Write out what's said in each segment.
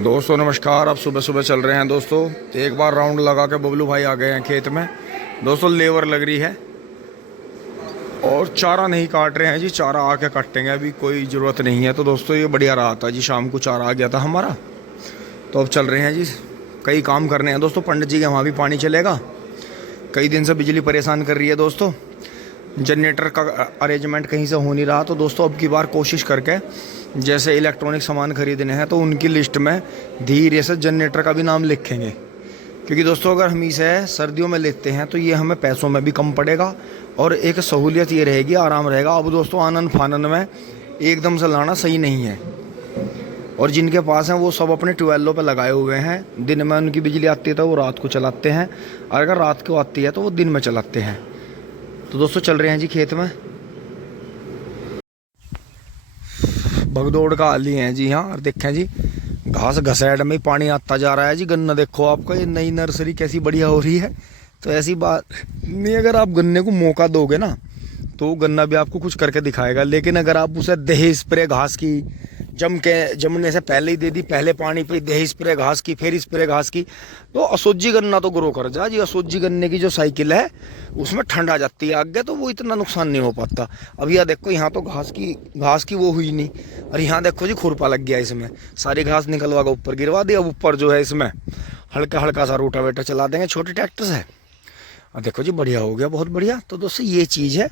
दोस्तों नमस्कार। अब सुबह सुबह चल रहे हैं दोस्तों। एक बार राउंड लगा के बबलू भाई आ गए हैं खेत में। दोस्तों लेबर लग रही है और चारा नहीं काट रहे हैं जी। चारा आके काटेंगे, अभी कोई ज़रूरत नहीं है। तो दोस्तों ये बढ़िया रहा था जी, शाम को चारा आ गया था हमारा। तो अब चल रहे हैं जी, कई काम करने हैं दोस्तों। पंडित जी के वहाँ भी पानी चलेगा। कई दिन से बिजली परेशान कर रही है दोस्तों। जनरेटर का अरेंजमेंट कहीं से हो नहीं रहा। तो दोस्तों अब की बार कोशिश करके जैसे इलेक्ट्रॉनिक सामान खरीदने हैं तो उनकी लिस्ट में धीरे से जनरेटर का भी नाम लिखेंगे, क्योंकि दोस्तों अगर हम इसे सर्दियों में लेते हैं तो ये हमें पैसों में भी कम पड़ेगा और एक सहूलियत ये रहेगी, आराम रहेगा। अब दोस्तों आनन फानन में एकदम से लाना सही नहीं है। और जिनके पास हैं वो सब अपने ट्यूबवेलों पर लगाए हुए हैं। दिन में उनकी बिजली आती है तो वो रात को चलाते हैं, और अगर रात को आती है तो वो दिन में चलाते हैं। तो दोस्तों चल रहे हैं जी खेत में, भगदौड़ का हाल ही है जी। हाँ, और देखें जी घास घसेड़ में पानी आता जा रहा है जी। गन्ना देखो आपका, ये नई नर्सरी कैसी बढ़िया हो रही है। तो ऐसी बात नहीं, अगर आप गन्ने को मौका दोगे ना तो गन्ना भी आपको कुछ करके दिखाएगा। लेकिन अगर आप उसे दही स्प्रे घास की जमने से पहले ही दे दी, पहले पानी पे दही स्प्रे घास की, फिर स्प्रे घास की, तो असोजी गन्ना तो ग्रो कर जा जी। असोजी गन्ने की जो साइकिल है उसमें ठंड आ जाती है आगे, तो वो इतना नुकसान नहीं हो पाता। अब यह देखो यहाँ तो घास की वो हुई नहीं, और यहाँ देखो जी खुरपा लग गया इसमें। सारी घास निकलवा के ऊपर गिरवा दी। अब ऊपर जो है इसमें हल्का हल्का सा रोटावेटर चला देंगे छोटे ट्रैक्टर से। और देखो जी बढ़िया हो गया, बहुत बढ़िया। तो दोस्तों ये चीज़ है,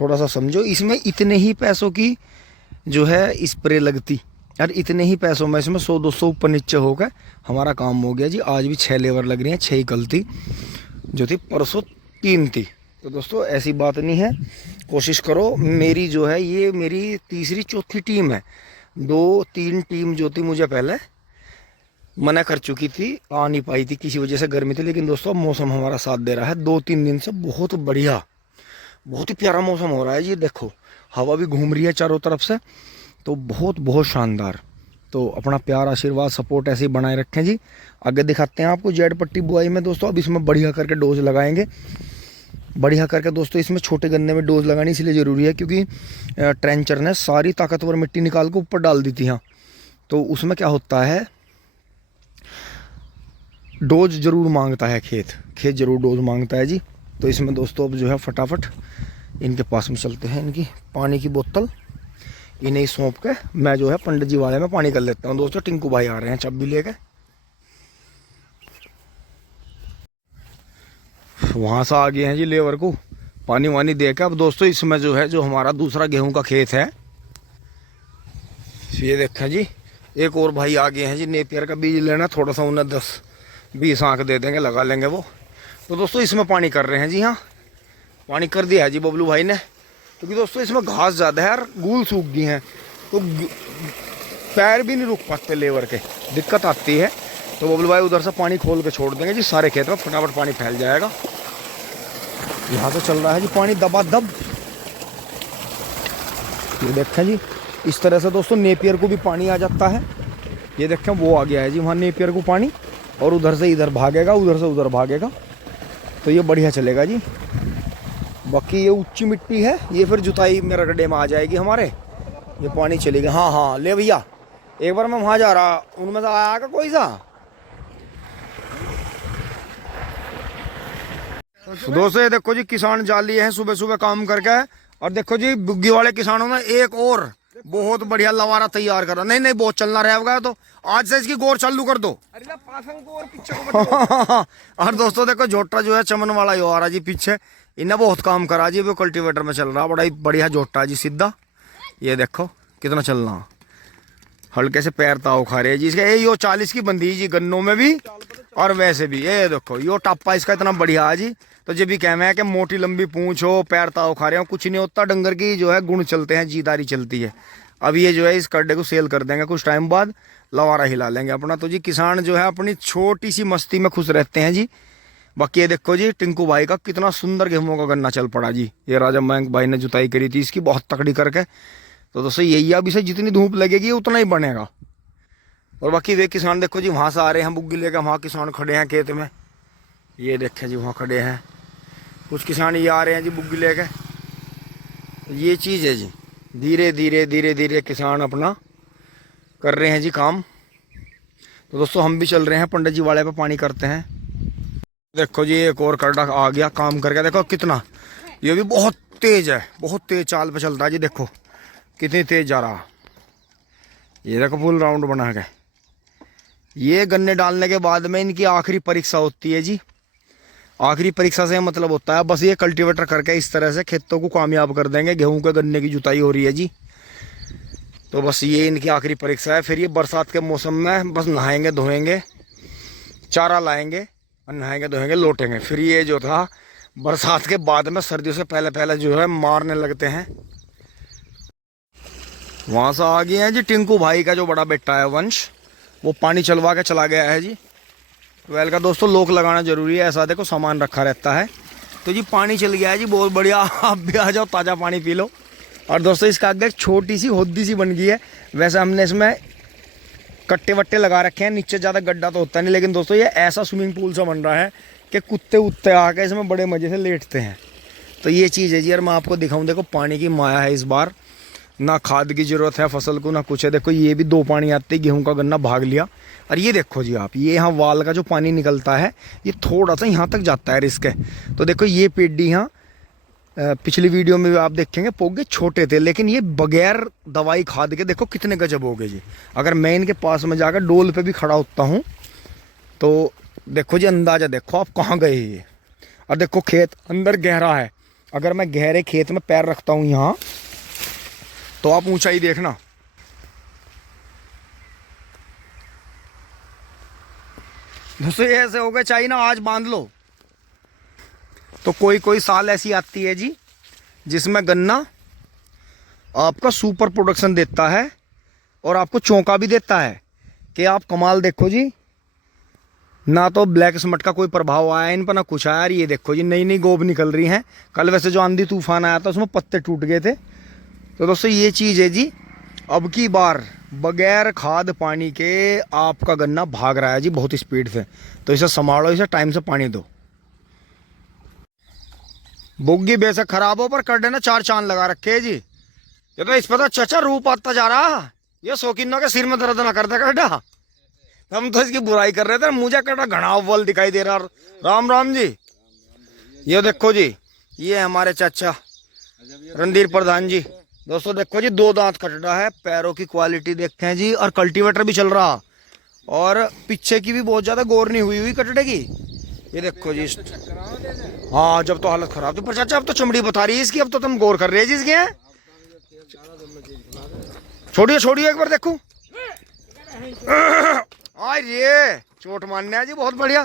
थोड़ा सा समझो। इसमें इतने ही पैसों की जो है स्प्रे लगती, और इतने ही पैसों में इसमें 100-200 ऊपर नीचे हो गए, हमारा काम हो गया जी। आज भी 6 लेबर लग रही हैं, 6 ही कल थी, जो थी परसों 3 थी। तो दोस्तों ऐसी बात नहीं है, कोशिश करो। मेरी जो है ये मेरी तीसरी चौथी टीम है। 2-3 टीम जो थी मुझे पहले मना कर चुकी थी, आ नहीं पाई थी, किसी वजह से गर्मी थी। लेकिन दोस्तों मौसम हमारा साथ दे रहा है 2-3 दिन से, बहुत बढ़िया, बहुत ही प्यारा मौसम हो रहा है जी। देखो हवा भी घूम रही है चारों तरफ से, तो बहुत बहुत शानदार। तो अपना प्यार, आशीर्वाद, सपोर्ट ऐसे ही बनाए रखें जी। आगे दिखाते हैं आपको जेड पट्टी बुआई में दोस्तों। अब इसमें बढ़िया करके डोज लगाएंगे, बढ़िया करके दोस्तों। इसमें छोटे गन्ने में डोज लगानी इसलिए ज़रूरी है क्योंकि ट्रेंचर ने सारी ताकतवर मिट्टी निकाल के ऊपर डाल दी थी। हाँ, तो उसमें क्या होता है, डोज ज़रूर मांगता है, खेत ज़रूर डोज मांगता है जी। तो इसमें दोस्तों अब जो है फटाफट इनके पास में चलते हैं। इनकी पानी की बोतल इन्हें सौंप के मैं जो है पंडित जी वाले में पानी कर लेता हूँ दोस्तों। टिंकू भाई आ रहे हैं चाबी लेके, वहाँ से आ गए हैं जी लेबर को पानी वानी दे के। अब दोस्तों इसमें जो है, जो हमारा दूसरा गेहूं का खेत है, ये देखें जी, एक और भाई आ गए हैं जी नेपियर का बीज लेना। थोड़ा सा उन्हें 10-20 आंख दे देंगे, लगा लेंगे वो। तो दोस्तों इसमें पानी कर रहे हैं जी। हाँ, पानी कर दिया है जी बबलू भाई ने, क्योंकि दोस्तों इसमें घास ज़्यादा है और गूल सूख गई हैं, तो पैर भी नहीं रुक पाते लेबर के, दिक्कत आती है। तो बबलू भाई उधर से पानी खोल के छोड़ देंगे जी सारे खेत में, फटाफट पानी फैल जाएगा। यहाँ तो चल रहा है जी पानी दबादब। ये देखें जी, इस तरह से दोस्तों नेपियर को भी पानी आ जाता है। ये देखें वो आ गया है जी वहाँ नेपियर को पानी, और उधर से इधर भागेगा, उधर से उधर भागेगा। तो ये बढ़िया चलेगा जी। बाकी ये ऊंची मिट्टी है, ये फिर जुताई में रगड़े में आ जाएगी हमारे, ये पानी चलेगा। हाँ हाँ ले भैया, एक बार मैं वहाँ जा रहा, उनमें से आया का कोई सा। दोस्तों ये देखो जी किसान जा लिए हैं सुबह सुबह काम करके। और देखो जी बुग्गी वाले किसानों ने एक और बहुत बढ़िया लवारा तैयार करा। नहीं नहीं, बहुत चलना रहेगा, तो आज से इसकी गोर चालू कर दो। और दोस्तों देखो जोटा जो है चमन वाला यो आ रहा जी पीछे, इन्हें बहुत काम करा जी। वो कल्टीवेटर में चल रहा, बड़ा ही बढ़िया जोटा जी सीधा। ये देखो कितना चलना, हल्के से पैर ताव खा रहे हैं जी इसके। यो 40 की बंदी जी, गन्नों में भी और वैसे भी। ये देखो यो टापा इसका इतना बढ़िया है जी। तो जब भी कहना है कि मोटी लंबी पूंछ हो, पैर ताव खा रहे हो, कुछ नहीं होता। डंगर की जो है गुण चलते हैं, जीदारी चलती है। अब ये जो है इस कड्डे को सेल कर देंगे कुछ टाइम बाद, लवारा हिला लेंगे अपना। तो जी किसान जो है अपनी छोटी सी मस्ती में खुश रहते हैं जी। बाकी ये देखो जी टिंकू भाई का कितना सुंदर गेहूं का गन्ना चल पड़ा जी। ये राजा मयंक भाई ने जुताई करी थी इसकी बहुत तकड़ी करके। तो दोस्तों यही, अब इसे जितनी धूप लगेगी उतना ही बनेगा। और बाकी वे किसान देखो जी वहाँ से आ रहे हैं बुग्गी लेकर, वहाँ किसान खड़े हैं खेत में। ये देखें जी वहाँ खड़े हैं कुछ किसान, ये आ रहे हैं जी बुग्गी लेकर। ये चीज़ है जी, धीरे धीरे धीरे धीरे किसान अपना कर रहे हैं जी काम। तो दोस्तों हम भी चल रहे हैं पंडित जी वाले पे पानी करते हैं। देखो जी एक और करड़ा आ गया काम करके, देखो कितना, ये भी बहुत तेज है, बहुत तेज चाल पे चलता है जी। देखो कितनी तेज जा रहा, ये देखो फुल राउंड बना के। ये गन्ने डालने के बाद में इनकी आखिरी परीक्षा होती है जी। आखिरी परीक्षा से मतलब होता है बस ये कल्टीवेटर करके इस तरह से खेतों को कामयाब कर देंगे। गेहूं के गन्ने की जुताई हो रही है जी, तो बस ये इनकी आखिरी परीक्षा है। फिर ये बरसात के मौसम में बस नहाएंगे धोएंगे, चारा लाएंगे और नहाएंगे धोएंगे लौटेंगे। फिर ये जो था बरसात के बाद में सर्दियों से पहले पहले जो है मारने लगते हैं। वहाँ से आ गए हैं जी टिंकू भाई का जो बड़ा बेटा है वंश, वो पानी चलवा के चला गया है जी। ट्वेल का दोस्तों लोक लगाना जरूरी है, ऐसा देखो सामान रखा रहता है। तो जी पानी चल गया है जी, बहुत बढ़िया। आप भी आ जाओ, ताज़ा पानी पी लो। और दोस्तों इसका आगे एक छोटी सी होद्दी सी बन गई है। वैसे हमने इसमें कट्टे वट्टे लगा रखे हैं, नीचे ज़्यादा गड्ढा तो होता नहीं, लेकिन दोस्तों ये ऐसा स्विमिंग पूल सा बन रहा है कि कुत्ते उत्ते आके इसमें बड़े मज़े से लेटते हैं। तो ये चीज़ है जी। यार मैं आपको दिखाऊँ, देखो पानी की माया है इस बार, ना खाद की ज़रूरत है फसल को ना कुछ है। देखो ये भी 2 पानी आते ही गेहूं का गन्ना भाग लिया। और ये देखो जी आप, ये यहाँ वाल का जो पानी निकलता है ये थोड़ा सा यहाँ तक जाता है रिस्क है। तो देखो ये पेडी यहाँ पिछली वीडियो में भी आप देखेंगे पोगे छोटे थे, लेकिन ये बगैर दवाई खाद के देखो कितने गजब हो गए जी। अगर मैं इनके पास में जाकर डोल पे भी खड़ा होता हूँ तो देखो जी अंदाज़ा देखो आप कहाँ गए ये। और देखो खेत अंदर गहरा है, अगर मैं गहरे खेत में पैर रखता हूँ यहाँ तो आप ऊंचाई देखना। दोस्तों ये ऐसे हो गए चाहिए ना, आज बांध लो। तो कोई कोई साल ऐसी आती है जी जिसमें गन्ना आपका सुपर प्रोडक्शन देता है और आपको चौंका भी देता है कि आप कमाल देखो जी। ना तो ब्लैक स्मट का कोई प्रभाव आया इन पर ना कुछ आया। ये देखो जी नई नई गोब निकल रही हैं। कल वैसे जो आंधी तूफान आया था उसमें पत्ते टूट गए थे। तो दोस्तों ये चीज़ है जी, अब की बार बगैर खाद पानी के आपका गन्ना भाग रहा है जी बहुत स्पीड से। तो इसे संभालो, इसे टाइम से पानी दो। बुग्गी बेशक खराब हो पर कर देना 4 चांद लगा रखे है जी। ये तो इस पर तो चचा रूप आता जा रहा। ये शौकीनों के सिर में दर्द ना कर दे कटा। हम तो इसकी बुराई कर रहे थे, मुझे कटा घना अव्वल दिखाई दे रहा। राम राम जी। ये देखो जी, ये हमारे चाचा रणधीर प्रधान जी। दोस्तों देखो जी 2 दांत कटड़ा है, पैरों की क्वालिटी देखते हैं जी। और कल्टीवेटर भी चल रहा और पीछे की भी बहुत ज्यादा गौर नहीं हुई कटड़े की। ये देखो जी, हाँ जब तो हालत खराब थी, पर चाचा अब तो चमड़ी बता रही है इसकी, अब तो तुम गौर कर रहे हैं जी इसके। छोड़िए छोड़िए एक बार देखो। ये चोट मारने है जी, बहुत बढ़िया।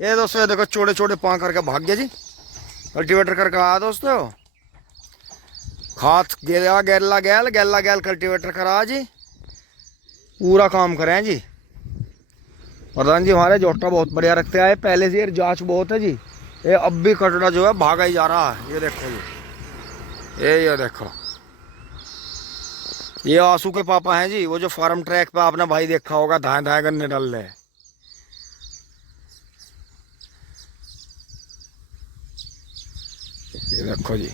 ये दोस्तों देखो चौड़े चौड़े पाँव करके भाग गया जी, कल्टीवेटर करके आया दोस्तों। खाद गेला गैला गैल गैला गैल कल्टीवेटर करा जी, पूरा काम करें जी। प्रधान जी हमारे जोटा बहुत बढ़िया रखते आए, पहले से जांच बहुत है जी। ये अब भी कटड़ा जो है भागा ही जा रहा है। ये देखो जी, ये देखो, ये आंसू के पापा हैं जी, वो जो फार्म ट्रैक पे आपने भाई देखा होगा धाए धाए गन्ने डाल रहे। ये देखो जी,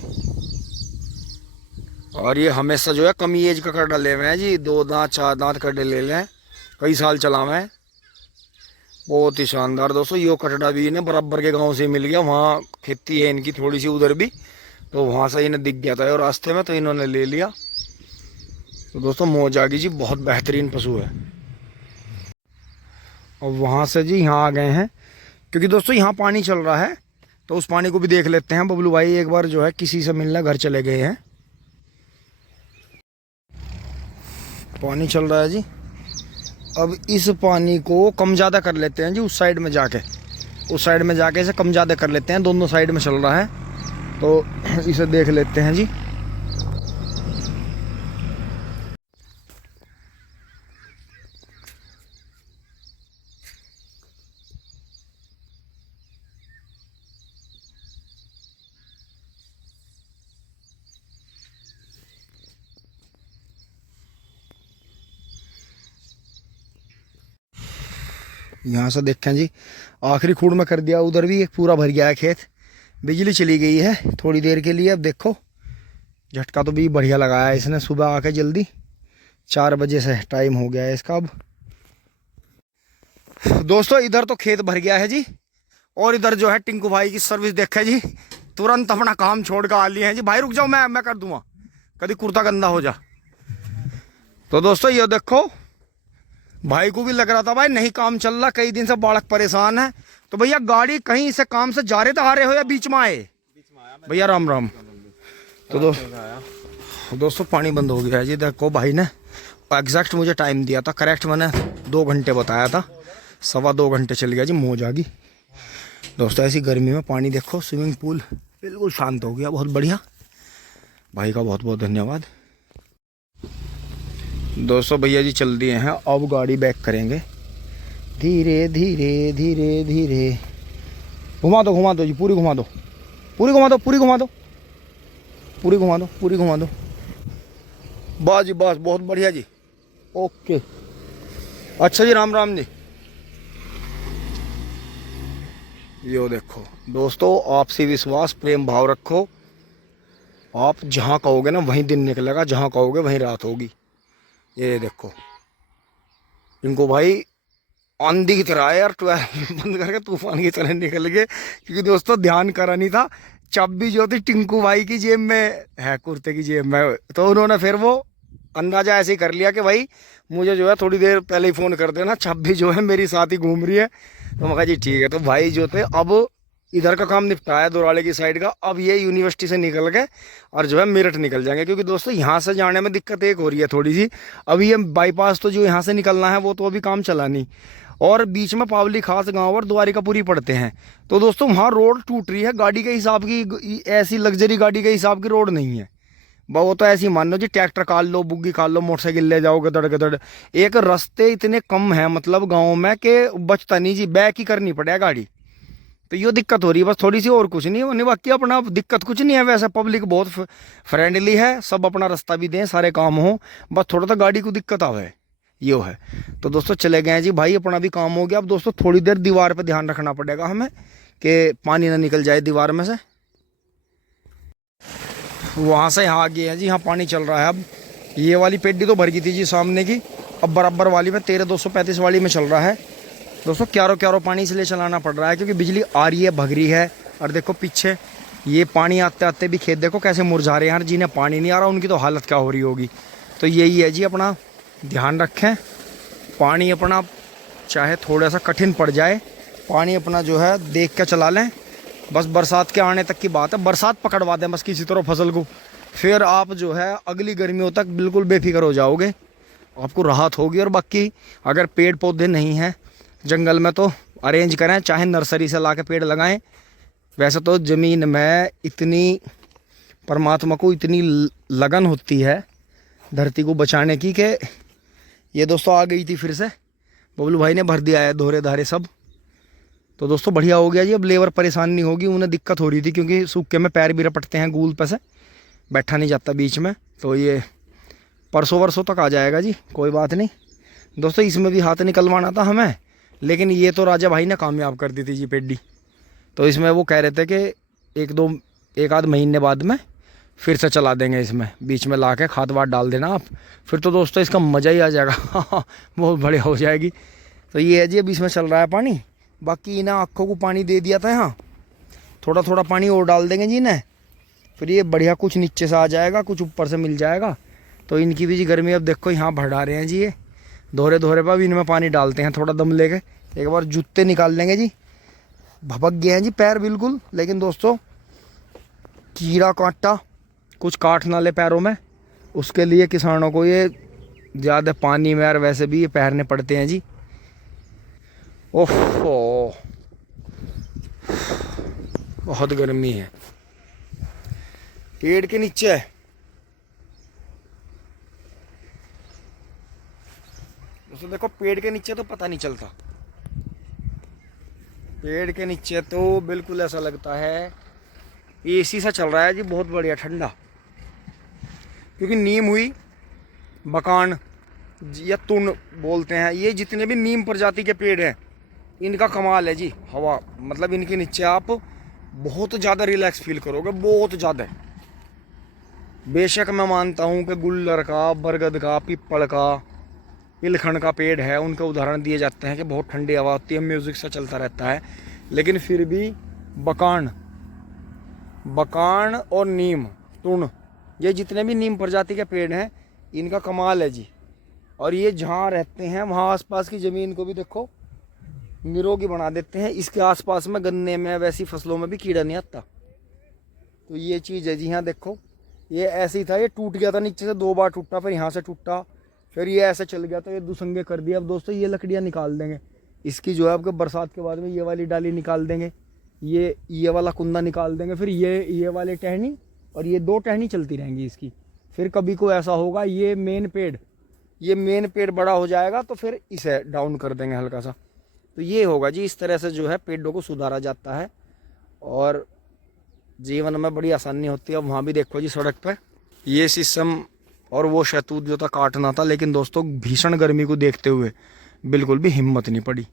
और ये हमेशा जो है कम एज का कटड़ा ले हुए हैं जी। 2 दांत 4 दांत कटड़े ले लें, कई साल चला हुए हैं, बहुत ही शानदार। दोस्तों ये कटड़ा भी इन्हें बराबर के गांव से मिल गया, वहाँ खेती है इनकी थोड़ी सी उधर भी, तो वहाँ से इन्हें दिख गया था और रास्ते में, तो इन्होंने ले लिया। तो दोस्तों मौज आ गई जी, बहुत बेहतरीन पशु है। और वहाँ से जी यहाँ आ गए हैं क्योंकि दोस्तों यहाँ पानी चल रहा है, तो उस पानी को भी देख लेते हैं। बबलू भाई एक बार जो है किसी से मिलने घर चले गए हैं। पानी चल रहा है जी, अब इस पानी को कम ज़्यादा कर लेते हैं जी। उस साइड में जाके इसे कम ज़्यादा कर लेते हैं। दोनों साइड में चल रहा है तो इसे देख लेते हैं जी। यहाँ से देखें जी, आखिरी खूड़ में कर दिया, उधर भी एक पूरा भर गया है खेत। बिजली चली गई है थोड़ी देर के लिए। अब देखो झटका तो भी बढ़िया लगाया है इसने, सुबह आके जल्दी 4 बजे से टाइम हो गया है इसका। अब दोस्तों इधर तो खेत भर गया है जी, और इधर जो है टिंकू भाई की सर्विस देखे जी, तुरंत अपना काम छोड़ कर आ लिए हैं जी। भाई रुक जाओ, मैं कर दूंगा, कभी कुर्ता गंदा हो जा। तो दोस्तों ये देखो, भाई को भी लग रहा था भाई नहीं काम चल रहा, कई दिन से बालक परेशान है। तो भैया गाड़ी कहीं से काम से जा रहे थे, आ रहे हो या बीच में आए? भैया राम राम। तो दोस्तों पानी बंद हो गया है जी। देखो भाई ने एग्जैक्ट मुझे टाइम दिया था, करेक्ट मैंने 2 घंटे बताया था, 2.25 घंटे चल गया जी, मौज आ गई। दोस्तों ऐसी गर्मी में पानी देखो, स्विमिंग पूल बिल्कुल शांत हो गया, बहुत बढ़िया। भाई का बहुत बहुत धन्यवाद। दोस्तों भैया जी चल दिए हैं, अब गाड़ी बैक करेंगे धीरे धीरे धीरे धीरे। घुमा दो जी, पूरी घुमा दो, पूरी घुमा दो, पूरी घुमा दो, पूरी घुमा दो, पूरी घुमा दो। बस जी बस, बहुत बढ़िया जी, ओके। अच्छा जी, राम राम जी। यो देखो दोस्तों, आपसी विश्वास प्रेम भाव रखो, आप जहाँ कहोगे ना वहीं दिन निकलेगा, जहाँ कहोगे वहीं रात होगी। ये देखो इनको भाई आंधी की तरह है यार, 12 बंद करके तूफान की तरह निकल गए, क्योंकि दोस्तों ध्यान करा नहीं था, चाबी जो थी टिंकू भाई की जेब में है, कुर्ते की जेब में। तो उन्होंने फिर वो अंदाजा ऐसे ही कर लिया कि भाई मुझे जो है थोड़ी देर पहले ही फ़ोन कर देना, चाबी जो है मेरी साथ ही घूम रही है। तो मैं कहा जी ठीक है। तो भाई जो थे अब इधर का काम निपटाया दोराले की साइड का, अब ये यूनिवर्सिटी से निकल गए और जो है मेरठ निकल जाएंगे, क्योंकि दोस्तों यहाँ से जाने में दिक्कत एक हो रही है थोड़ी सी। अभी ये बाईपास तो जो यहाँ से निकलना है वो तो अभी काम चला नहीं, और बीच में पावली खास गांव और द्वारिकापुरी पड़ते हैं। तो दोस्तों वहाँ रोड टूट रही है, गाड़ी के हिसाब की, ऐसी लग्जरी गाड़ी के हिसाब की रोड नहीं है। वो तो ऐसी मान लो जी, ट्रैक्टर काट लो, बुग्गी काट लो, मोटरसाइकिल ले जाओ गदड़ गदड़। एक रास्ते इतने कम है मतलब गाँव में कि बचता नहीं जी, बैक ही करनी पड़े गाड़ी। तो ये दिक्कत हो रही है बस थोड़ी सी, और कुछ नहीं है। बाकी अपना दिक्कत कुछ नहीं है, वैसे पब्लिक बहुत फ्रेंडली है, सब अपना रास्ता भी दें, सारे काम हो, बस थोड़ा सा गाड़ी को दिक्कत आवे यो है। तो दोस्तों चले गए हैं जी भाई, अपना भी काम हो गया। अब दोस्तों थोड़ी देर दीवार पे ध्यान रखना पड़ेगा हमें कि पानी ना निकल जाए दीवार में से। वहाँ से यहाँ आ गए हैं जी, यहाँ पानी चल रहा है। अब ये वाली पेड्डी तो भर गई थी जी सामने की, अब बराबर वाली में 13-235 वाली में चल रहा है। दोस्तों क्यारो क्यारो पानी इसलिए चलाना पड़ रहा है क्योंकि बिजली आ रही है, भग रही है। और देखो पीछे ये पानी आते आते भी खेत देखो कैसे मुरझा रहे हैं यार, जिन्हें पानी नहीं आ रहा उनकी तो हालत क्या हो रही होगी। तो यही है जी, अपना ध्यान रखें, पानी अपना चाहे थोड़ा सा कठिन पड़ जाए, पानी अपना जो है देख के चला लें। बस बरसात के आने तक की बात है, बरसात पकड़वा दें बस किसी तरह फसल को, फिर आप जो है अगली गर्मियों तक बिल्कुल बेफिक्र हो जाओगे, आपको राहत होगी। और बाकी अगर पेड़ पौधे नहीं हैं जंगल में तो अरेंज करें, चाहे नर्सरी से ला के पेड़ लगाएं। वैसे तो ज़मीन में इतनी परमात्मा को इतनी लगन होती है धरती को बचाने की कि ये दोस्तों आ गई थी फिर से, बबलू भाई ने भर दिया है दोहरे धारे सब। तो दोस्तों बढ़िया हो गया जी, अब लेबर परेशान नहीं होगी। उन्हें दिक्कत हो रही थी क्योंकि सूखे में पैर भी रपटते हैं, गूल पे से बैठा नहीं जाता बीच में। तो ये परसों वरसों तक आ जाएगा जी, कोई बात नहीं। दोस्तों इसमें भी हाथ निकलवाना था हमें, लेकिन ये तो राजा भाई ने कामयाब कर दी थी जी पेड्डी। तो इसमें वो कह रहे थे कि एक आध महीने बाद में फिर से चला देंगे, इसमें बीच में ला के खाद वाद डाल देना आप, फिर तो दोस्तों इसका मज़ा ही आ जाएगा बहुत बढ़िया हो जाएगी। तो ये है जी, अब इसमें चल रहा है पानी। बाकी इन्हें आँखों को पानी दे दिया था, यहाँ थोड़ा थोड़ा पानी और डाल देंगे जी इन्हें, फिर ये बढ़िया कुछ नीचे से आ जाएगा, कुछ ऊपर से मिल जाएगा। तो इनकी भी जी गर्मी अब देखो यहाँ भड़ा रहे हैं जी, ये दोहरे दोहरे पर भी इनमें पानी डालते हैं थोड़ा दम लेके। एक बार जूते निकाल लेंगे जी, भपक गए हैं जी पैर बिल्कुल। लेकिन दोस्तों कीड़ा कांटा कुछ काट ना ले पैरों में, उसके लिए किसानों को ये ज़्यादा पानी में और वैसे भी ये पैरने पड़ते हैं जी। ओहो बहुत गर्मी है, पेड़ के नीचे है। दोस्तों देखो पेड़ के नीचे तो पता नहीं चलता, पेड़ के नीचे तो बिल्कुल ऐसा लगता है एसी सा चल रहा है जी, बहुत बढ़िया ठंडा। क्योंकि नीम हुई, बकान या तुन बोलते हैं, ये जितने भी नीम प्रजाति के पेड़ हैं इनका कमाल है जी। हवा मतलब इनके नीचे आप बहुत ज़्यादा रिलैक्स फील करोगे, बहुत ज़्यादा। बेशक मैं मानता हूँ कि गुल्लर का, बरगद का, पीपल का, पिलखण का पेड़ है, उनके उदाहरण दिए जाते हैं कि बहुत ठंडी हवा होती है, म्यूज़िक सा चलता रहता है। लेकिन फिर भी बकान बकान और नीम, तुण, ये जितने भी नीम प्रजाति के पेड़ हैं इनका कमाल है जी। और ये जहाँ रहते हैं वहाँ आसपास की ज़मीन को भी देखो निरोगी बना देते हैं। इसके आसपास में गन्ने में वैसी फसलों में भी कीड़ा नहीं आता। तो ये चीज़ है जी। हाँ देखो ये ऐसे ही था, ये टूट गया था नीचे से, 2 बार टूटा, फिर यहाँ से टूटा, फिर ये ऐसे चल गया, तो ये दुसंगे कर दिया। अब दोस्तों ये लकड़ियाँ निकाल देंगे इसकी, जो है आपके बरसात के बाद में ये वाली डाली निकाल देंगे, ये वाला कुंदा निकाल देंगे, फिर ये वाले टहनी और ये 2 टहनी चलती रहेंगी इसकी। फिर कभी को ऐसा होगा ये मेन पेड़ बड़ा हो जाएगा तो फिर इसे डाउन कर देंगे हल्का सा। तो ये होगा जी। इस तरह से जो है पेड़ों को सुधारा जाता है और जीवन में बड़ी आसानी होती है। अब वहाँ भी देखो जी सड़क पर ये शीशम और वो शहतूत जो था काटना था, लेकिन दोस्तों भीषण गर्मी को देखते हुए बिल्कुल भी हिम्मत नहीं पड़ी।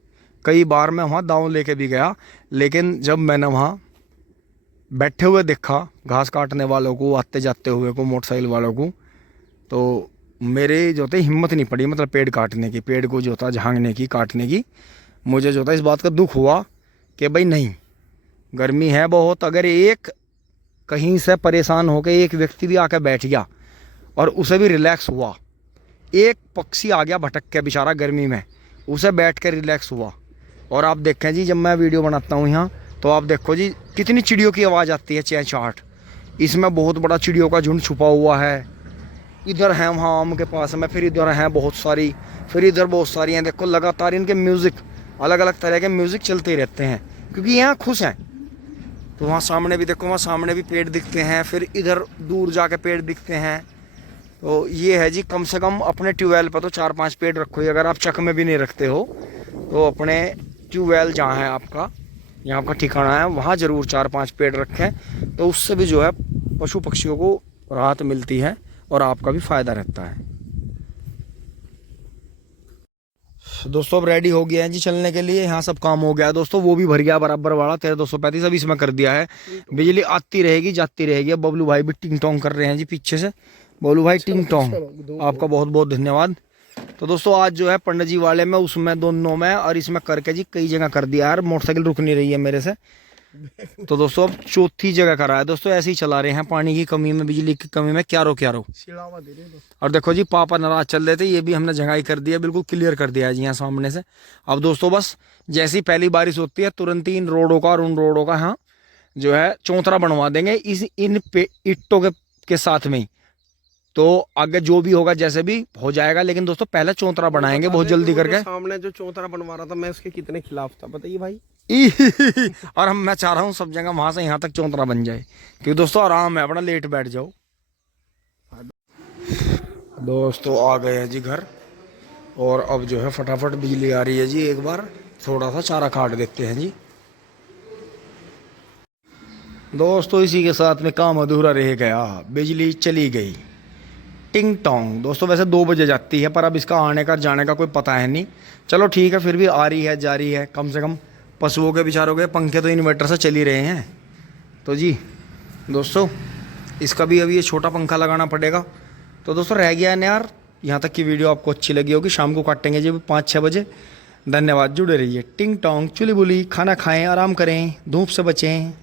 कई बार मैं वहाँ दांव लेके भी गया, लेकिन जब मैंने वहाँ बैठे हुए देखा घास काटने वालों को, आते जाते हुए को, मोटरसाइकिल वालों को, तो मेरे जो थे हिम्मत नहीं पड़ी, मतलब पेड़ काटने की, पेड़ को जो था झांगने की, काटने की। मुझे जो था इस बात का दुख हुआ कि भाई नहीं, गर्मी है बहुत। अगर एक कहीं से परेशान होकर एक व्यक्ति भी आकर बैठ गया और उसे भी रिलैक्स हुआ, एक पक्षी आ गया भटक के बेचारा गर्मी में, उसे बैठ कर रिलैक्स हुआ। और आप देखें जी, जब मैं वीडियो बनाता हूँ यहाँ तो आप देखो जी कितनी चिड़ियों की आवाज़ आती है, चहचहाट। इसमें बहुत बड़ा चिड़ियों का झुंड छुपा हुआ है। इधर हैं वहाँ आम के पास में, फिर इधर हैं बहुत सारी, फिर इधर बहुत सारी हैं। देखो लगातार इनके म्यूज़िक, अलग अलग तरह के म्यूज़िक चलते ही रहते हैं क्योंकि यहाँ खुश हैं। तो वहाँ सामने भी देखो, वहाँ सामने भी पेड़ दिखते हैं, फिर इधर दूर जाके पेड़ दिखते हैं। तो ये है जी, कम से कम अपने ट्यूबवेल पर तो 4-5 पेड़ रखो ही। अगर आप चक में भी नहीं रखते हो तो अपने ट्यूबवेल जहाँ है आपका, यहाँ आपका ठिकाना है, वहाँ ज़रूर 4-5 पेड़ रखें। तो उससे भी जो है पशु पक्षियों को राहत मिलती है और आपका भी फ़ायदा रहता है। दोस्तों अब रेडी हो गया है जी चलने के लिए। यहाँ सब काम हो गया है दोस्तों, वो भी भर गया बराबर वाला 13,235 अभी इसमें कर दिया है। बिजली आती रहेगी जाती रहेगी। अब बबलू भाई भी टिंग टोंग कर रहे हैं जी पीछे से। बबलू भाई टिंग टोंग, आपका बहुत बहुत धन्यवाद। तो दोस्तों आज जो है पंडित जी वाले में, उसमें दोनों में और इसमें करके जी कई जगह कर दिया यार, मोटरसाइकिल रुक नहीं रही है मेरे से। तो दोस्तों अब 4थी जगह करा है दोस्तों। ऐसे ही चला रहे हैं, पानी की कमी में, बिजली की कमी में, क्या रो। और देखो जी पापा नाराज चल रहे थे, ये भी हमने जगह कर दिया, बिल्कुल क्लियर कर दिया है जी यहाँ सामने से। अब दोस्तों बस जैसी पहली बारिश होती है तुरंत ही इन रोडों का और उन रोडों का यहाँ जो है चौतरा बनवा देंगे इन इट्टों के साथ में ही। तो आगे जो भी होगा जैसे भी हो जाएगा, लेकिन दोस्तों पहले चौतरा बनाएंगे बहुत जल्दी करके। सामने जो चौतरा बनवा रहा था मैं उसके कितने खिलाफ था बताइए भाई। और मैं चाह रहा हूँ सब जगह वहां से यहाँ तक चौतरा बन जाए, क्योंकि दोस्तों आराम है, अपना लेट बैठ जाओ। दोस्तों आ गए हैं जी घर, और अब जो है फटाफट बिजली आ रही है जी। एक बार थोड़ा सा चारा काट देते हैं जी। दोस्तों इसी के साथ में काम अधूरा रह गया, बिजली चली गई। टिंग टोंग। दोस्तों वैसे 2 बजे जाती है, पर अब इसका आने का जाने का कोई पता है नहीं। चलो ठीक है, फिर भी आ रही है जा रही है। कम से कम पशुओं के बेचारों के पंखे तो इन्वर्टर से चल ही रहे हैं। तो जी दोस्तों इसका भी अभी ये छोटा पंखा लगाना पड़ेगा। तो दोस्तों रह गया है यार, यहाँ तक की वीडियो आपको अच्छी लगी होगी। शाम को काटेंगे जी 5-6 बजे। धन्यवाद, जुड़े रहिए। टिंग टोंग चुली बुली, खाना खाएं, आराम करें, धूप से बचें।